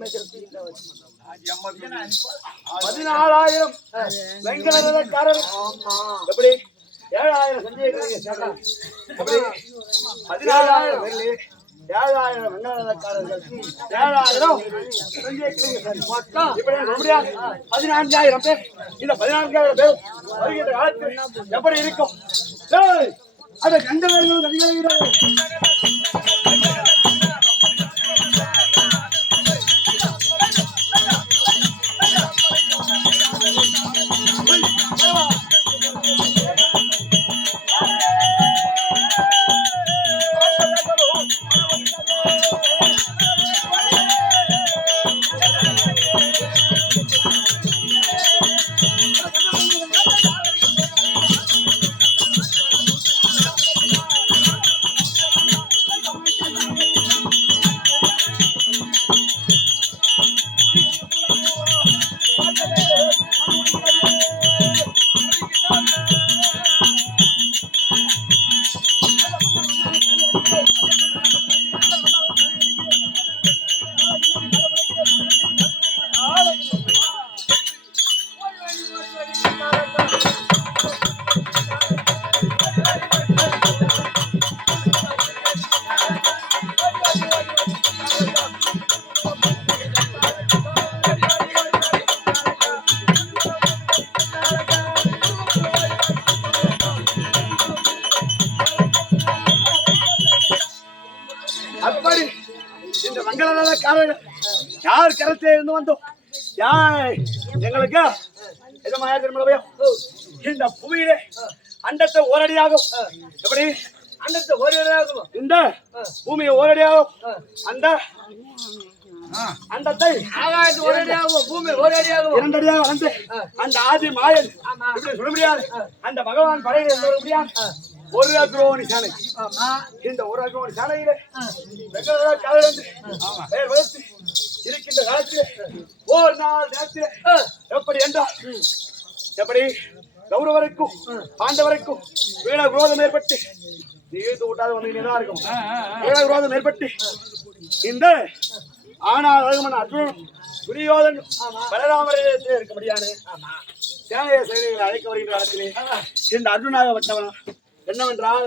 14,000 வெங்கடக்காரர் எப்படி 7,000 சந்தேகங்கள் எப்படி 14,000 வெள்ளி 7,000 வெங்கடக்காரர்கள் 7,000 சந்தேகங்கள் மொத்தம் இப்படி முடியாது 14,000 பேர். இந்த 14,000 பேர் வருகின்ற காலத்தில் எப்படி இருக்கும்? அதை கண்டவர்கள் அதிகாரிகள் அப்படி இந்த மங்களக்காரர்கள் யார் கருத்தை இருந்து வந்தோம் யார் எங்களுக்கு எதமாயா திருமணவையோ இந்த புவியிலே அண்டத்தை ஓரடியாகும் எப்படி அண்டத்தை ஓரடியாகும் இந்த பூமியை ஓரடியாகும் அந்த அண்டத்தை ஆகாயத்து ஓரடியாகும் பூமி ஓரடியாகும் இரண்டடியாக வந்து அந்த ஆதி மாயன் இப்படி சொல்ல முடியாது அந்த பகவான் படையில சொல்ல முடியாது ஒரு அக்ரோணி சாலை இந்த ஒரு அக்ரோணி சாலையிலே இருக்கின்ற காலத்தில் ஒரு நாள் நேரத்தில் எப்படி என்றால் எப்படி கௌரவருக்கும் பாண்டவருக்கும் வீண விரோதம் ஏற்பட்டு நீழ்த்து விட்டாத வந்து இருக்கும் வீண விரோதம் ஏற்பட்டு இந்த ஆனால் அழகுமன் அர்ஜுனன் துரியோதன் பலராமரிடத்தில் இருக்க முடியாது சேனைய செயலிகளை அழைக்க வருகின்ற காலத்திலே இந்த அர்ஜுனாகப்பட்டவன் என்னவென்றால்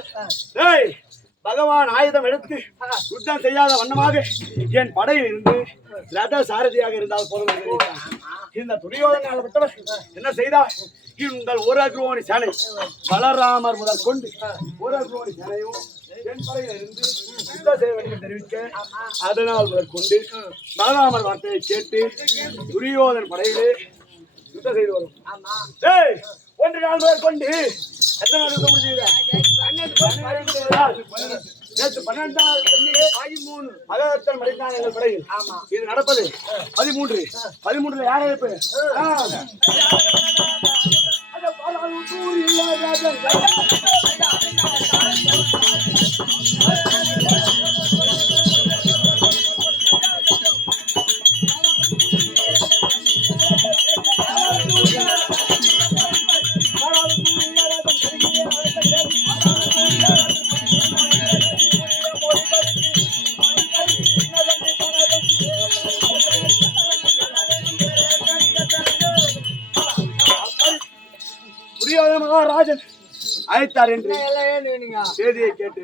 பகவான் ஆயுதம் எடுத்து யுத்தம் செய்யாத வண்ணமாக என் படையில் இருந்து ரத சாரதியாக இருந்தால் போதும். இந்த துரியோதனாகப்பட்டவர் என்ன செய்தார்? உங்கள் ஒரு அக்ரோணி சேனை பலராமர் முதல் கொண்டு ஒரு அக்ரோணி சேனையும் என் படையில் இருந்து யுத்தம் செய்ய வேண்டும் தெரிவிக்க அதனால் முதல் கொண்டு பலராமர் வார்த்தையை கேட்டு துரியோதன் படையிலே யுத்தம் செய்து வரும். ஒன்று நாள் முதல் கொண்டு எத்தனை நாள் யுத்தம் முடிஞ்சுக்கிறேன்? 12 மகரத்தன் மடித்தான் எங்கள் படையில். இது நடப்பது 13 யார் இருப்பு? மகாராஜன் அழைத்தார் என்று செய்தியை கேட்டு